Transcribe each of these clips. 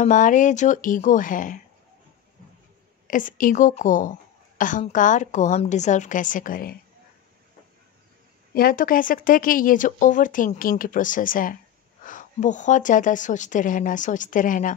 हमारे जो ईगो है, इस ईगो को, अहंकार को हम डिज़ल्व कैसे करें। या तो कह सकते हैं कि ये जो ओवर थिंकिंग की प्रोसेस है, बहुत ज़्यादा सोचते रहना,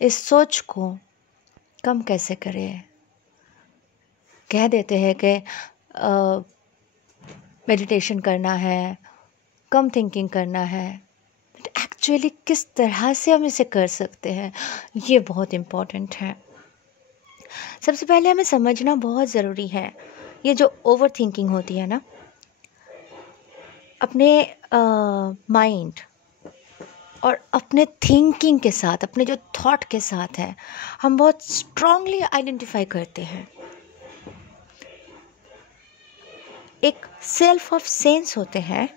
इस सोच को कम कैसे करें। कह देते हैं कि मेडिटेशन करना है, कम थिंकिंग करना है, बट एक्चुअली किस तरह से हम इसे कर सकते हैं, ये बहुत इम्पॉर्टेंट है। सबसे पहले हमें समझना बहुत ज़रूरी है, ये जो ओवर थिंकिंग होती है ना, अपने माइंड और अपने थिंकिंग के साथ, अपने जो थॉट के साथ है, हम बहुत स्ट्रांगली आइडेंटिफाई करते हैं। एक सेल्फ ऑफ सेंस होते हैं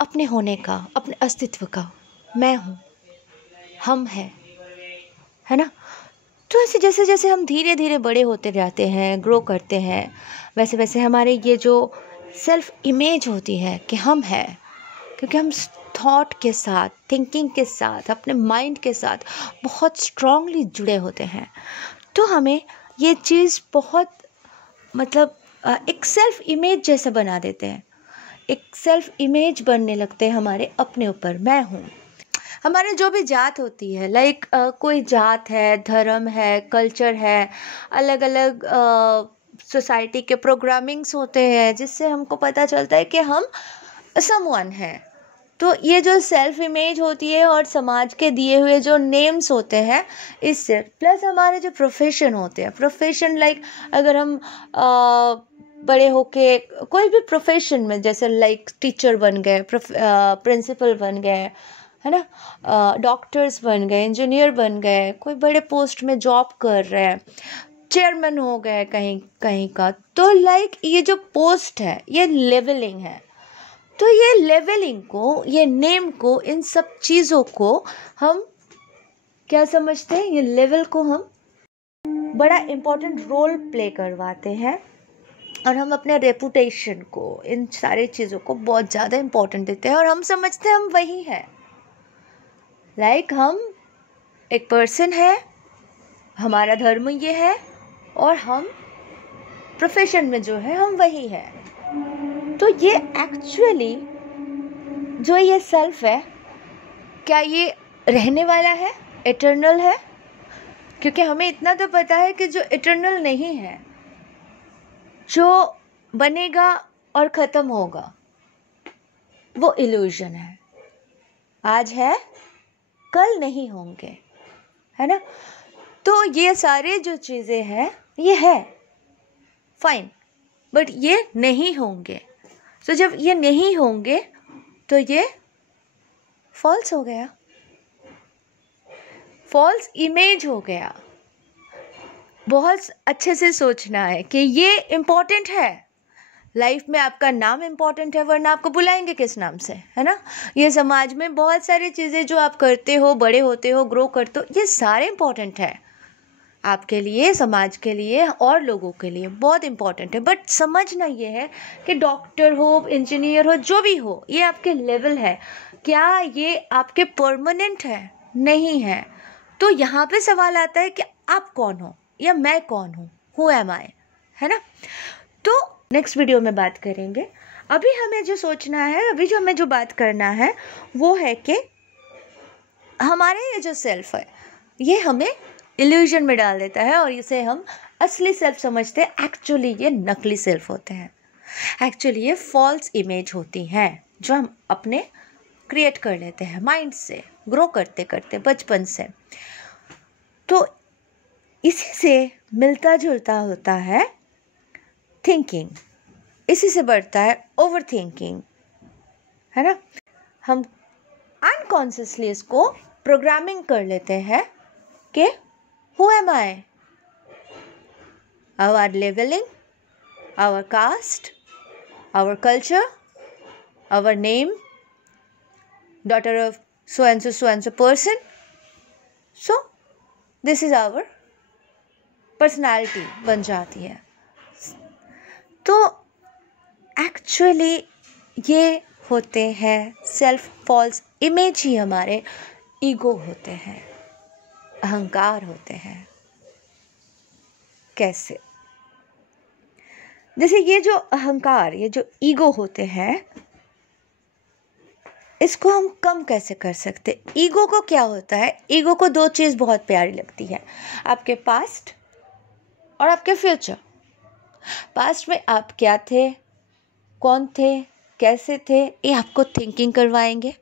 अपने होने का, अपने अस्तित्व का। मैं हूँ, हम हैं, है ना। तो ऐसे जैसे जैसे हम धीरे धीरे बड़े होते जाते हैं, ग्रो करते हैं, वैसे वैसे हमारे ये जो सेल्फ इमेज होती है कि हम हैं, क्योंकि हम थॉट के साथ, थिंकिंग के साथ, अपने माइंड के साथ बहुत स्ट्रांगली जुड़े होते हैं, तो हमें ये चीज़ बहुत एक सेल्फ इमेज जैसा बना देते हैं। एक सेल्फ इमेज बनने लगते हैं हमारे अपने ऊपर। मैं हूँ, हमारे जो भी जात होती है, कोई जात है, धर्म है, कल्चर है, अलग अलग सोसाइटी के प्रोग्रामिंग्स होते हैं, जिससे हमको पता चलता है कि हम समवन हैं। तो ये जो सेल्फ इमेज होती है और समाज के दिए हुए जो नेम्स होते हैं, इससे प्लस हमारे जो प्रोफेशन होते हैं, प्रोफेशन अगर हम बड़े होके कोई भी प्रोफेशन में, जैसे टीचर बन गए, प्रिंसिपल बन गए, है ना, डॉक्टर्स बन गए, इंजीनियर बन गए, कोई बड़े पोस्ट में जॉब कर रहे हैं, चेयरमैन हो गए कहीं कहीं का, तो ये जो पोस्ट है, ये लेवलिंग है। तो ये लेवलिंग को, ये नेम को, इन सब चीज़ों को हम क्या समझते हैं, ये लेवल को हम बड़ा इम्पोर्टेंट रोल प्ले करवाते हैं, और हम अपने रेपुटेशन को, इन सारी चीज़ों को बहुत ज़्यादा इम्पोर्टेंट देते हैं, और हम समझते हैं हम वही हैं। हम एक पर्सन है, हमारा धर्म ये है, और हम प्रोफेशन में जो है हम वही है। तो ये एक्चुअली जो ये सेल्फ है, क्या ये रहने वाला है, इटर्नल है? क्योंकि हमें इतना तो पता है कि जो इटर्नल नहीं है, जो बनेगा और ख़त्म होगा, वो इल्यूजन है। आज है, कल नहीं होंगे, है ना। तो ये सारे जो चीज़ें हैं, ये है फाइन, बट ये नहीं होंगे। तो जब ये नहीं होंगे तो ये फॉल्स हो गया, फॉल्स इमेज हो गया। बहुत अच्छे से सोचना है कि ये इम्पोर्टेंट है। लाइफ में आपका नाम इम्पोर्टेंट है, वरना आपको बुलाएंगे किस नाम से, है ना। ये समाज में बहुत सारी चीज़ें जो आप करते हो, बड़े होते हो, ग्रो करते हो, ये सारे इम्पोर्टेंट है आपके लिए, समाज के लिए और लोगों के लिए, बहुत इम्पोर्टेंट है। बट समझना ये है कि डॉक्टर हो, इंजीनियर हो, जो भी हो, ये आपके लेवल है, क्या ये आपके परमानेंट है? नहीं है। तो यहाँ पे सवाल आता है कि आप कौन हो, या मैं कौन हूँ, हु एम आई, है ना। तो नेक्स्ट वीडियो में बात करेंगे। अभी हमें जो सोचना है, अभी जो हमें जो बात करना है, वो है कि हमारे ये जो सेल्फ है, ये हमें इल्यूजन में डाल देता है, और इसे हम असली सेल्फ समझते हैं। एक्चुअली ये नकली सेल्फ होते हैं, एक्चुअली ये फॉल्स इमेज होती हैं, जो हम अपने क्रिएट कर लेते हैं माइंड से, ग्रो करते करते बचपन से। तो इसी से मिलता जुलता होता है थिंकिंग, इसी से बढ़ता है ओवर थिंकिंग, है ना। हम अनकॉन्शियसली इसको प्रोग्रामिंग कर लेते हैं कि who am I, our levelling, our caste, our culture, our name, daughter of so and so person, so this is our personality बन जाती है। तो एक्चुअली ये होते हैं सेल्फ फॉल्स इमेज ही हमारे ईगो होते हैं। अहंकार होते हैं। कैसे? जैसे ये जो अहंकार, ये जो ईगो होते हैं, इसको हम कम कैसे कर सकते? ईगो को क्या होता है? ईगो को दो चीज़ बहुत प्यारी लगती है, आपके पास्ट और आपके फ्यूचर। पास्ट में आप क्या थे, कौन थे, कैसे थे, ये आपको थिंकिंग करवाएंगे।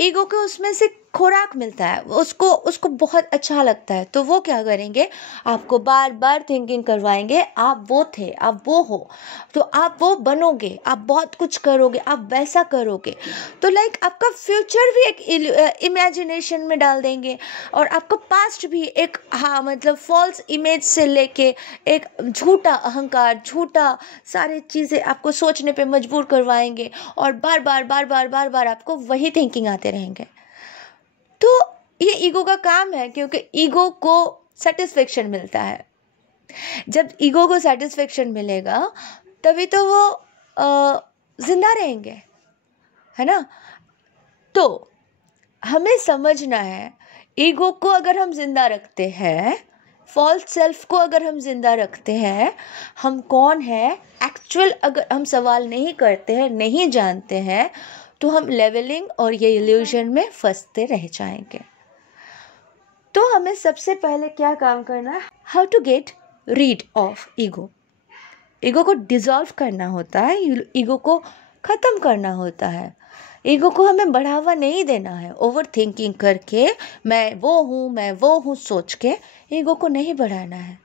ईगो को उसमें से खुराक मिलता है, उसको बहुत अच्छा लगता है, तो वो क्या करेंगे, आपको बार बार थिंकिंग करवाएंगे। आप वो थे, आप वो हो, तो आप वो बनोगे, आप बहुत कुछ करोगे, आप वैसा करोगे। तो लाइक आपका फ्यूचर भी एक इमेजिनेशन में डाल देंगे, और आपका पास्ट भी एक, हाँ मतलब फॉल्स इमेज से लेके एक झूठा अहंकार, झूठा सारी चीज़ें आपको सोचने पे मजबूर करवाएंगे, और बार बार बार बार बार बार आपको वही थिंकिंग आते रहेंगे। तो ये ईगो का काम है, क्योंकि ईगो को सेटिस्फेक्शन मिलता है। जब ईगो को सेटिस्फेक्शन मिलेगा तभी तो वो जिंदा रहेंगे, है ना। तो हमें समझना है, ईगो को अगर हम जिंदा रखते हैं, फॉल्स सेल्फ को अगर हम जिंदा रखते हैं, हम कौन है एक्चुअल अगर हम सवाल नहीं करते हैं, नहीं जानते हैं, तो हम लेवलिंग और ये इल्यूजन में फंसते रह जाएंगे। तो हमें सबसे पहले क्या काम करना है, how to get rid of ego. Ego को डिसॉल्व करना होता है, ईगो को ख़त्म करना होता है। ईगो को हमें बढ़ावा नहीं देना है, ओवर थिंकिंग करके मैं वो हूँ सोच के ईगो को नहीं बढ़ाना है,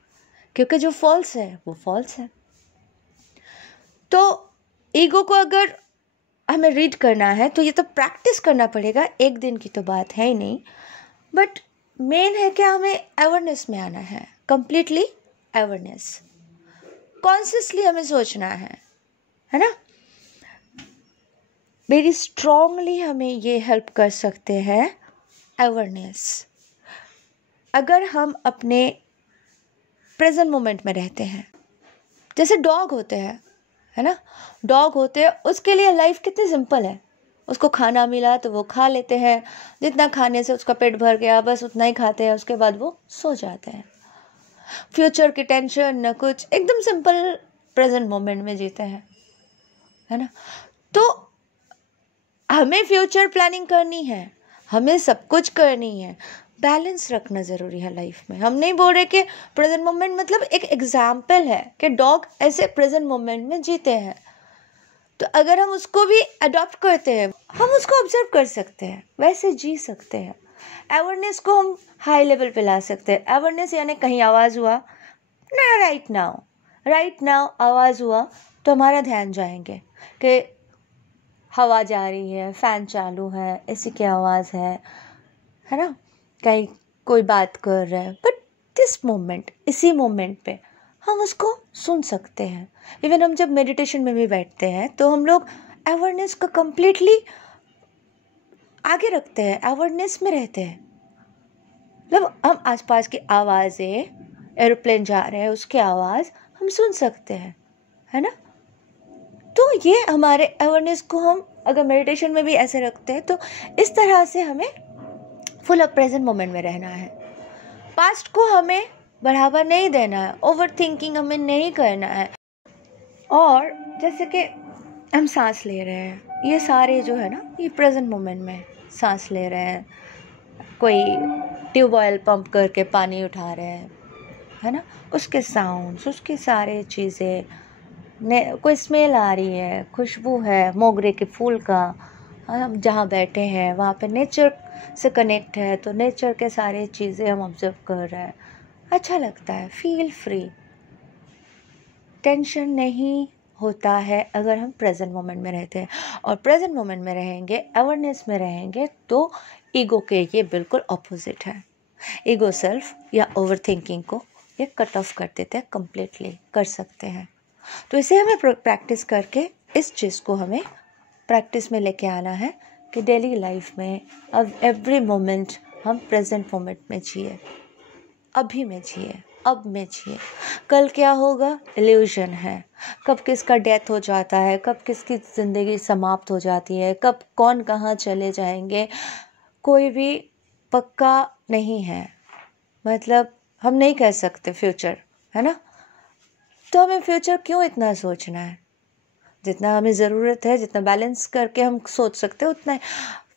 क्योंकि जो फॉल्स है वो फॉल्स है। तो ईगो को अगर हमें रीड करना है तो ये तो प्रैक्टिस करना पड़ेगा, एक दिन की तो बात है ही नहीं। बट मेन है कि हमें अवेयरनेस में आना है, कंप्लीटली अवेयरनेस, कॉन्शियसली हमें सोचना है ना। वेरी स्ट्रांगली हमें ये हेल्प कर सकते हैं अवेयरनेस। अगर हम अपने प्रेजेंट मोमेंट में रहते हैं, जैसे डॉग होते हैं, है ना, डॉग होते हैं, उसके लिए लाइफ कितनी सिंपल है। उसको खाना मिला तो वो खा लेते हैं, जितना खाने से उसका पेट भर गया बस उतना ही खाते हैं, उसके बाद वो सो जाते हैं। फ्यूचर की टेंशन न कुछ, एकदम सिंपल प्रेजेंट मोमेंट में जीते हैं, है ना। तो हमें फ्यूचर प्लानिंग करनी है, हमें सब कुछ करनी है, बैलेंस रखना ज़रूरी है लाइफ में। हम नहीं बोल रहे कि प्रेजेंट मोमेंट मतलब एक एग्जाम्पल है कि डॉग ऐसे प्रेजेंट मोमेंट में जीते हैं, तो अगर हम उसको भी अडॉप्ट करते हैं, हम उसको ऑब्जर्व कर सकते हैं, वैसे जी सकते हैं। अवेयरनेस को हम हाई लेवल पे ला सकते हैं। अवेयरनेस यानी कहीं आवाज़ हुआ ना, राइट नाउ आवाज़ हुआ तो हमारा ध्यान जाएंगे कि हवा जा रही है, फ़ैन चालू है, एसी की आवाज़ है ना, कहीं कोई बात कर रहा है, बट दिस मोमेंट, इसी मोमेंट पे हम उसको सुन सकते हैं। इवन हम जब मेडिटेशन में भी बैठते हैं तो हम लोग अवेयरनेस को कंप्लीटली आगे रखते हैं, अवेयरनेस में रहते हैं। मतलब हम आसपास की आवाज़ें, एरोप्लेन जा रहे हैं उसकी आवाज़ हम सुन सकते हैं, है ना। तो ये हमारे अवेयरनेस को हम अगर मेडिटेशन में भी ऐसे रखते हैं, तो इस तरह से हमें फुल ऑफ प्रेजेंट मोमेंट में रहना है। पास्ट को हमें बढ़ावा नहीं देना है, ओवर थिंकिंग हमें नहीं करना है। और जैसे कि हम सांस ले रहे हैं, ये सारे जो है ना, ये प्रेजेंट मोमेंट में सांस ले रहे हैं, कोई ट्यूबवेल पंप करके पानी उठा रहे हैं, है ना, उसके साउंड्स, उसके सारे चीज़ें, कोई स्मेल आ रही है, खुशबू है मोगरे के फूल का, हम जहाँ बैठे हैं वहाँ पे नेचर से कनेक्ट है, तो नेचर के सारे चीज़ें हम ऑब्जर्व कर रहे हैं, अच्छा लगता है, फील फ्री। टेंशन नहीं होता है अगर हम प्रेजेंट मोमेंट में रहते हैं, और प्रेजेंट मोमेंट में रहेंगे, अवेयरनेस में रहेंगे, तो ईगो के ये बिल्कुल ऑपोजिट है। ईगो सेल्फ या ओवर थिंकिंग को ये कट ऑफ कर देते हैं, कंप्लीटली कर सकते हैं। तो इसे हमें प्रैक्टिस करके इस चीज़ को हमें प्रैक्टिस में लेके आना है कि डेली लाइफ में अब एवरी मोमेंट हम प्रेजेंट मोमेंट में जिए, अभी में जिए, अब में जिए। कल क्या होगा इल्यूजन है, कब किसका डेथ हो जाता है, कब किसकी ज़िंदगी समाप्त हो जाती है, कब कौन कहाँ चले जाएंगे, कोई भी पक्का नहीं है। मतलब हम नहीं कह सकते फ्यूचर, है ना। तो हमें फ्यूचर क्यों इतना सोचना है? जितना हमें ज़रूरत है, जितना बैलेंस करके हम सोच सकते हैं उतना ही।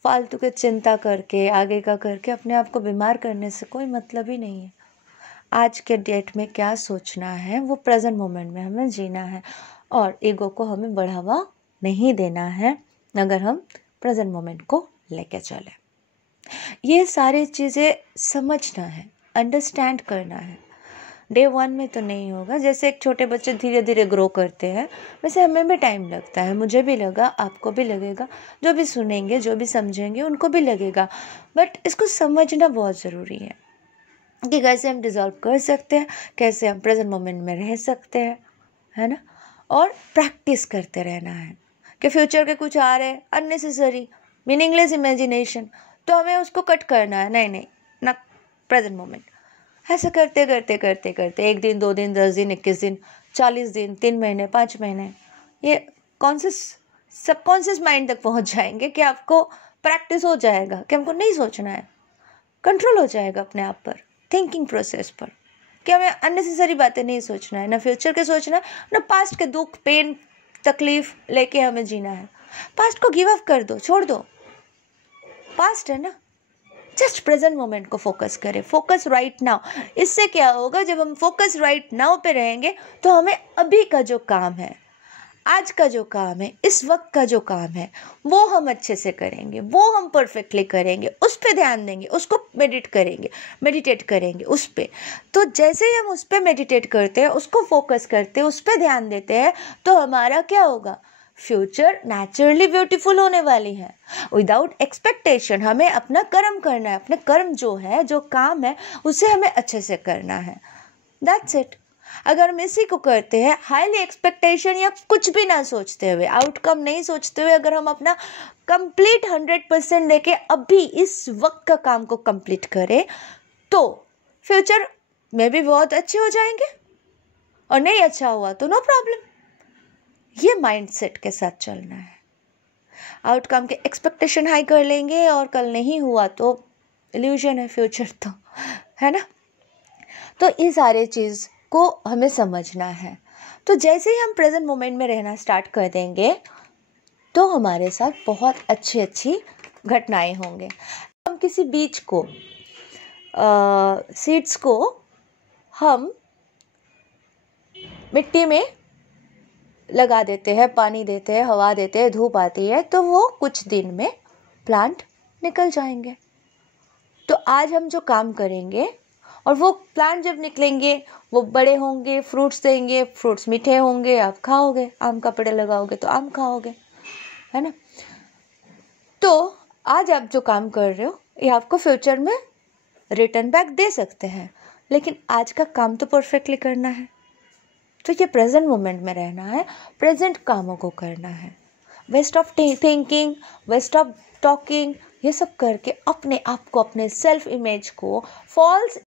फालतू के चिंता करके, आगे का करके अपने आप को बीमार करने से कोई मतलब ही नहीं है। आज के डेट में क्या सोचना है, वो प्रेजेंट मोमेंट में हमें जीना है और ईगो को हमें बढ़ावा नहीं देना है अगर हम प्रेजेंट मोमेंट को लेके चले। ये सारी चीज़ें समझना है, अंडरस्टैंड करना है। डे 1 में तो नहीं होगा। जैसे एक छोटे बच्चे धीरे धीरे ग्रो करते हैं, वैसे हमें भी टाइम लगता है। मुझे भी लगा, आपको भी लगेगा, जो भी सुनेंगे, जो भी समझेंगे उनको भी लगेगा। बट इसको समझना बहुत ज़रूरी है कि कैसे हम डिज़ॉल्व कर सकते हैं, कैसे हम प्रेजेंट मोमेंट में रह सकते हैं, है ना। और प्रैक्टिस करते रहना है कि फ्यूचर के कुछ आ रहे हैं अननेसेसरी मीनिंगलेस इमेजिनेशन, तो हमें उसको कट करना है। नहीं ना, प्रेजेंट मोमेंट। ऐसा करते करते करते करते 1 दिन, 2 दिन, 10 दिन, 21 दिन, 40 दिन, 3 महीने, 5 महीने, ये सबकॉन्शियस माइंड तक पहुंच जाएंगे कि आपको प्रैक्टिस हो जाएगा कि हमको नहीं सोचना है, कंट्रोल हो जाएगा अपने आप पर, थिंकिंग प्रोसेस पर, कि हमें अननेसेसरी बातें नहीं सोचना है, ना फ्यूचर के सोचना है, ना पास्ट के दुख, पेन, तकलीफ लेके हमें जीना है। पास्ट को गिव अप कर दो, छोड़ दो, पास्ट है ना। जस्ट प्रेजेंट मोमेंट को फोकस करें, फोकस राइट नाउ। इससे क्या होगा, जब हम फोकस राइट नाउ पे रहेंगे तो हमें अभी का जो काम है, आज का जो काम है, इस वक्त का जो काम है, वो हम अच्छे से करेंगे, वो हम परफेक्टली करेंगे, उस पर ध्यान देंगे, उसको मेडिटेट करेंगे उस पर। तो जैसे ही हम उस पर मेडिटेट करते हैं, उसको फोकस करते हैं, उस पर ध्यान देते हैं, तो हमारा क्या होगा, फ्यूचर नेचुरली ब्यूटीफुल होने वाली है। विदाउट एक्सपेक्टेशन हमें अपना कर्म करना है, अपने कर्म जो है, जो काम है, उसे हमें अच्छे से करना है। That's it. अगर हम इसी को करते हैं, हाईली एक्सपेक्टेशन या कुछ भी ना सोचते हुए, आउटकम नहीं सोचते हुए, अगर हम अपना कंप्लीट 100% लेके अभी इस वक्त का काम को कंप्लीट करें, तो फ्यूचर में भी बहुत अच्छे हो जाएंगे, और नहीं अच्छा हुआ तो नो प्रॉब्लम। ये माइंडसेट के साथ चलना है। आउटकम के एक्सपेक्टेशन हाई कर लेंगे और कल नहीं हुआ तो इल्यूजन है फ्यूचर, तो है ना। तो ये सारे चीज़ को हमें समझना है। तो जैसे ही हम प्रेजेंट मोमेंट में रहना स्टार्ट कर देंगे, तो हमारे साथ बहुत अच्छी घटनाएं होंगे। हम किसी बीज को, सीड्स को हम मिट्टी में लगा देते हैं, पानी देते हैं, हवा देते हैं, धूप आती है, तो वो कुछ दिन में प्लांट निकल जाएंगे। तो आज हम जो काम करेंगे और वो प्लांट जब निकलेंगे, वो बड़े होंगे, फ्रूट्स देंगे, फ्रूट्स मीठे होंगे, आप खाओगे, आम का पेड़ लगाओगे तो आम खाओगे, है ना। तो आज आप जो काम कर रहे हो, ये आपको फ्यूचर में रिटर्न बैक दे सकते हैं, लेकिन आज का काम तो परफेक्टली करना है। तो ये प्रेजेंट मोमेंट में रहना है, प्रेजेंट कामों को करना है। Waste of thinking, waste of talking, ये सब करके अपने आप को, अपने सेल्फ इमेज को, फॉल्स